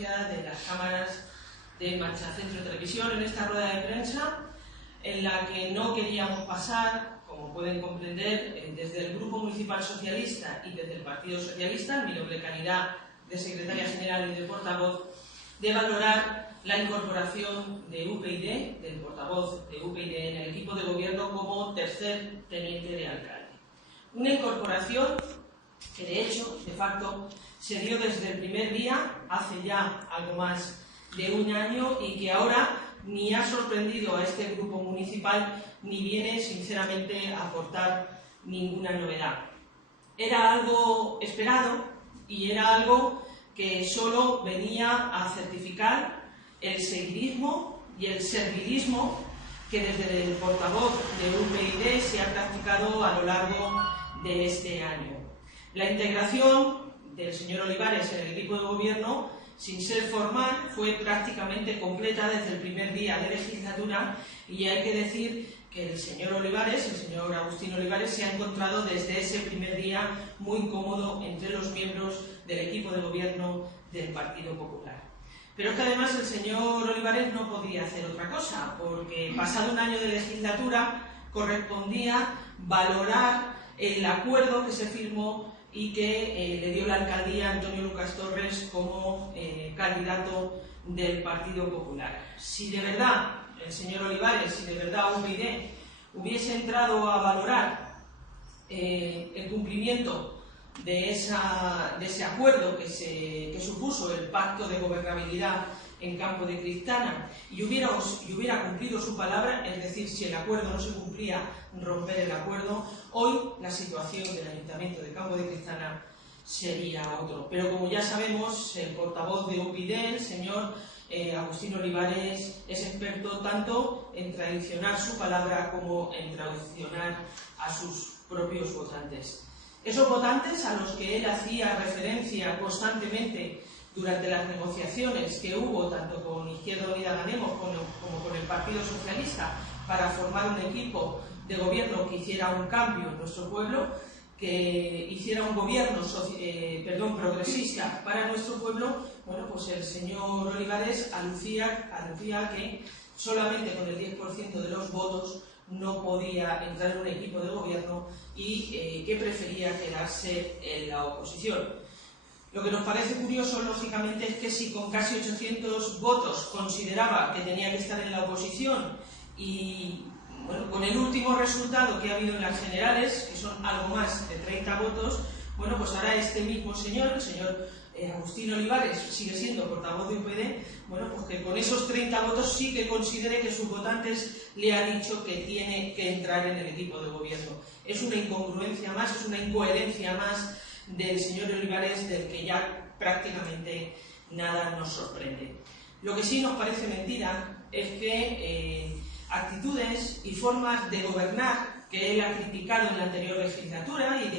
estrategia de las cámaras de Marcha Centro Televisión en esta rueda de prensa, en la que no queríamos pasar, como pueden comprender, desde el Grupo Municipal Socialista y desde el Partido Socialista, en mi noble calidad de secretaria general y de portavoz, de valorar la incorporación de UPyD, del portavoz de UPyD en el equipo de gobierno como tercer teniente de alcalde. Una incorporación que de hecho, de facto, se dio desde el primer día, hace ya algo más de un año, y que ahora ni ha sorprendido a este grupo municipal ni viene sinceramente a aportar ninguna novedad. Era algo esperado y era algo que solo venía a certificar el seguidismo y el servilismo que desde el portavoz de UPyD se ha practicado a lo largo de este año. La integración del señor Olivares en el equipo de gobierno, sin ser formal, fue prácticamente completa desde el primer día de legislatura, y hay que decir que el señor Olivares, el señor Agustín Olivares, se ha encontrado desde ese primer día muy cómodo entre los miembros del equipo de gobierno del Partido Popular. Pero es que además el señor Olivares no podía hacer otra cosa, porque pasado un año de legislatura correspondía valorar el acuerdo que se firmó y que le dio la alcaldía a Antonio Lucas Torres como candidato del Partido Popular. Si de verdad el señor Olivares, si de verdad UPyD hubiese entrado a valorar el cumplimiento de ese acuerdo que supuso el pacto de gobernabilidad en Campo de Criptana y hubiera cumplido su palabra, es decir, si el acuerdo no se cumplía, romper el acuerdo, hoy la situación del Ayuntamiento de Campo de Criptana sería otro. Pero como ya sabemos, el portavoz de UPyD, el señor Agustín Olivares, es experto tanto en traicionar su palabra como en traicionar a sus propios votantes. Esos votantes a los que él hacía referencia constantemente durante las negociaciones que hubo tanto con Izquierda Unida Ganemos como con el Partido Socialista para formar un equipo de gobierno que hiciera un cambio en nuestro pueblo, que hiciera un gobierno progresista para nuestro pueblo, bueno, pues el señor Olivares alucía que solamente con el 10% de los votos no podía entrar en un equipo de gobierno y que prefería quedarse en la oposición. Lo que nos parece curioso, lógicamente, es que si con casi 800 votos consideraba que tenía que estar en la oposición y, bueno, con el último resultado que ha habido en las generales, que son algo más de 30 votos, bueno, pues ahora este mismo señor, el señor Agustín Olivares, sigue siendo portavoz de UPyD, bueno, pues que con esos 30 votos sí que considere que sus votantes le han dicho que tiene que entrar en el equipo de gobierno. Es una incongruencia más, es una incoherencia más del señor Olivares, del que ya prácticamente nada nos sorprende. Lo que sí nos parece mentira es que actitudes y formas de gobernar que él ha criticado en la anterior legislatura y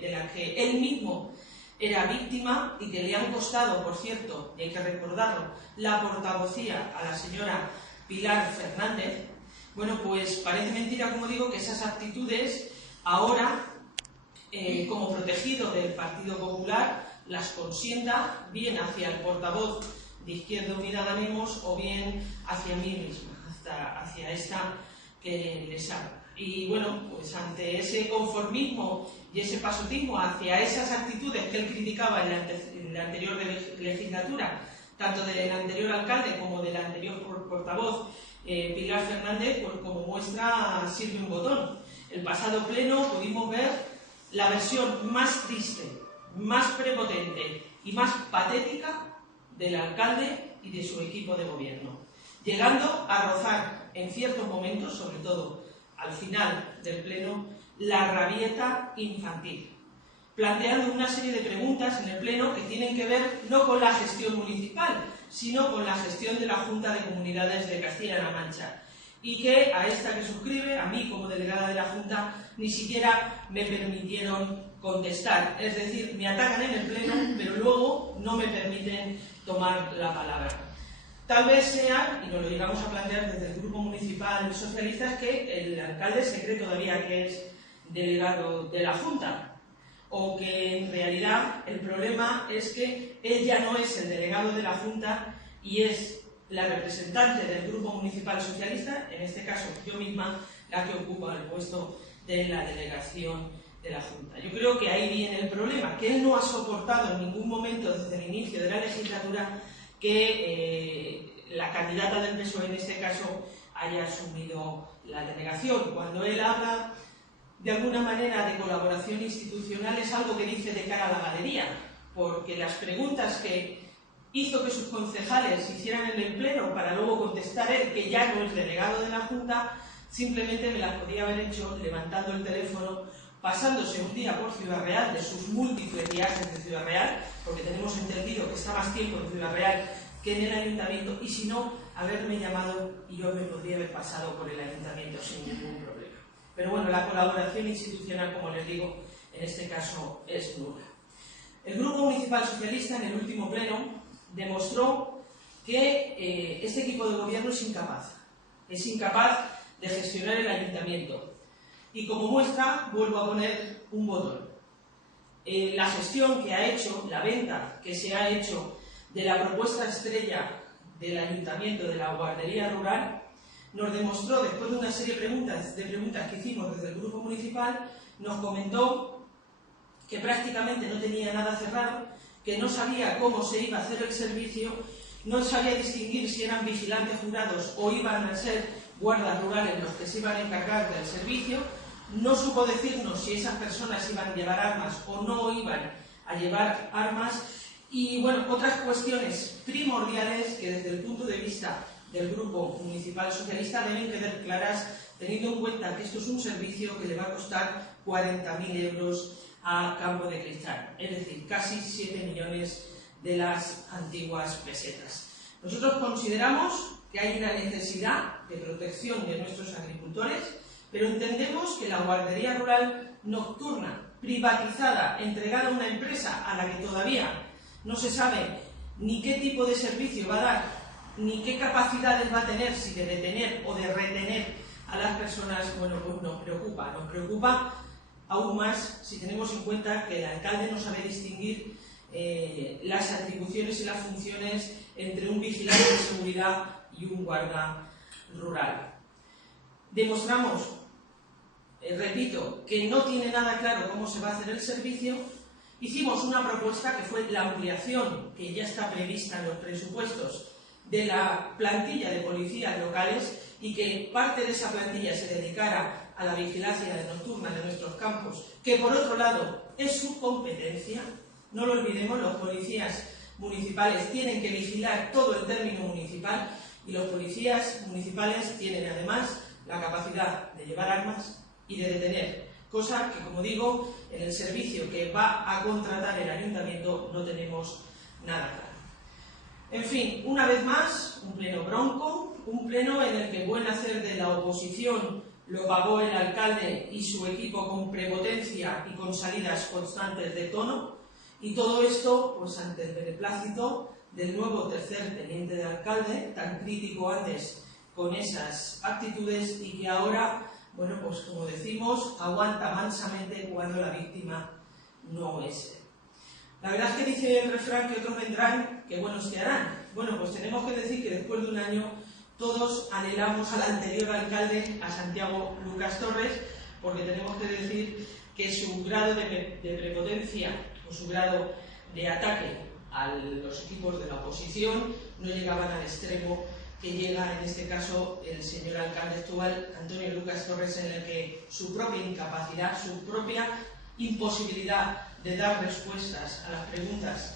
de las que él mismo era víctima y que le han costado, por cierto, y hay que recordarlo, la portavocía a la señora Pilar Fernández, bueno, pues parece mentira, como digo, que esas actitudes ahora, como protegido del Partido Popular, las consienta bien hacia el portavoz de Izquierda Unida Ganemos o bien hacia mí misma, hacia esta que les habla. Y bueno, pues ante ese conformismo y ese pasotismo hacia esas actitudes que él criticaba en la anterior legislatura, tanto del anterior alcalde como del anterior portavoz Pilar Fernández, pues como muestra sirve un botón. El pasado pleno pudimos ver la versión más triste, más prepotente y más patética del alcalde y de su equipo de gobierno, llegando a rozar en ciertos momentos, sobre todo al final del pleno, la rabieta infantil, planteando una serie de preguntas en el pleno que tienen que ver no con la gestión municipal, sino con la gestión de la Junta de Comunidades de Castilla-La Mancha, y que a esta que suscribe, a mí como delegada de la Junta, ni siquiera me permitieron contestar. Es decir, me atacan en el pleno, pero luego no me permiten tomar la palabra. Tal vez sea, y nos lo llegamos a plantear desde el Grupo Municipal Socialista, que el alcalde se cree todavía que es delegado de la Junta. o que en realidad el problema es que él ya no es el delegado de la Junta y es la representante del Grupo Municipal Socialista, en este caso yo misma, la que ocupa el puesto de la delegación de la Junta. Yo creo que ahí viene el problema, que él no ha soportado en ningún momento desde el inicio de la legislatura que la candidata del PSOE en este caso haya asumido la delegación. Cuando él habla de alguna manera de colaboración institucional es algo que dice de cara a la galería, porque las preguntas que hizo que sus concejales hicieran en el pleno para luego contestar él, que ya no es delegado de la Junta, simplemente me las podía haber hecho levantando el teléfono, pasándose un día por Ciudad Real de sus múltiples viajes de Ciudad Real, porque tenemos entendido que está más tiempo en Ciudad Real que en el Ayuntamiento, y si no, haberme llamado y yo me podría haber pasado por el Ayuntamiento sin ningún problema. Pero bueno, la colaboración institucional, como les digo, en este caso es nula. El Grupo Municipal Socialista en el último pleno demostró que este equipo de gobierno es incapaz de gestionar el Ayuntamiento. Y como muestra, vuelvo a poner un botón. La gestión que ha hecho, la venta que se ha hecho de la propuesta estrella del Ayuntamiento de la guardería rural, nos demostró, después de una serie de preguntas que hicimos desde el Grupo Municipal, nos comentó que prácticamente no tenía nada cerrado, que no sabía cómo se iba a hacer el servicio, no sabía distinguir si eran vigilantes jurados o iban a ser guardas rurales los que se iban a encargar del servicio, no supo decirnos si esas personas iban a llevar armas o no iban a llevar armas, y bueno, otras cuestiones primordiales que desde el punto de vista del Grupo Municipal Socialista deben quedar claras, teniendo en cuenta que esto es un servicio que le va a costar 40.000 euros a Campo de Cristal, es decir, casi 7 millones de las antiguas pesetas. Nosotros consideramos que hay una necesidad de protección de nuestros agricultores, pero entendemos que la guardería rural nocturna, privatizada, entregada a una empresa a la que todavía no se sabe ni qué tipo de servicio va a dar, ni qué capacidades va a tener, si de detener o de retener a las personas, bueno, pues nos preocupa aún más si tenemos en cuenta que el alcalde no sabe distinguir las atribuciones y las funciones entre un vigilante de seguridad y un guarda rural. Demostramos, repito, que no tiene nada claro cómo se va a hacer el servicio. Hicimos una propuesta que fue la ampliación, que ya está prevista en los presupuestos, de la plantilla de policías locales y que parte de esa plantilla se dedicara a la vigilancia nocturna de nuestros campos, que por otro lado es su competencia. No lo olvidemos, los policías municipales tienen que vigilar todo el término municipal y los policías municipales tienen además la capacidad de llevar armas y de detener, cosa que, como digo, en el servicio que va a contratar el Ayuntamiento no tenemos nada claro. En fin, una vez más, un pleno bronco, un pleno en el que buen hacer de la oposición lo pagó el alcalde y su equipo con prepotencia y con salidas constantes de tono, y todo esto pues ante el beneplácito del nuevo tercer teniente de alcalde, tan crítico antes con esas actitudes y que ahora, bueno, pues como decimos, aguanta mansamente cuando la víctima no es él. La verdad es que dice el refrán que otros vendrán, que buenos te harán. Bueno, pues tenemos que decir que después de un año todos anhelamos al anterior alcalde, a Santiago Lucas Torres, porque tenemos que decir que su grado de prepotencia o su grado de ataque a los equipos de la oposición no llegaban al extremo que llega en este caso el señor alcalde actual, Antonio Lucas Torres, en el que su propia incapacidad, su propia imposibilidad de dar respuestas a las preguntas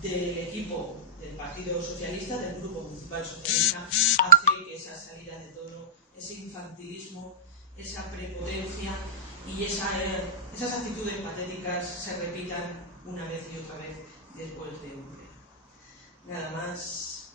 del equipo del Partido Socialista, del Grupo Municipal Socialista, hace que esa salida de tono, ese infantilismo, esa prepotencia y esas actitudes patéticas se repitan una vez y otra vez después de un pleno. Nada más.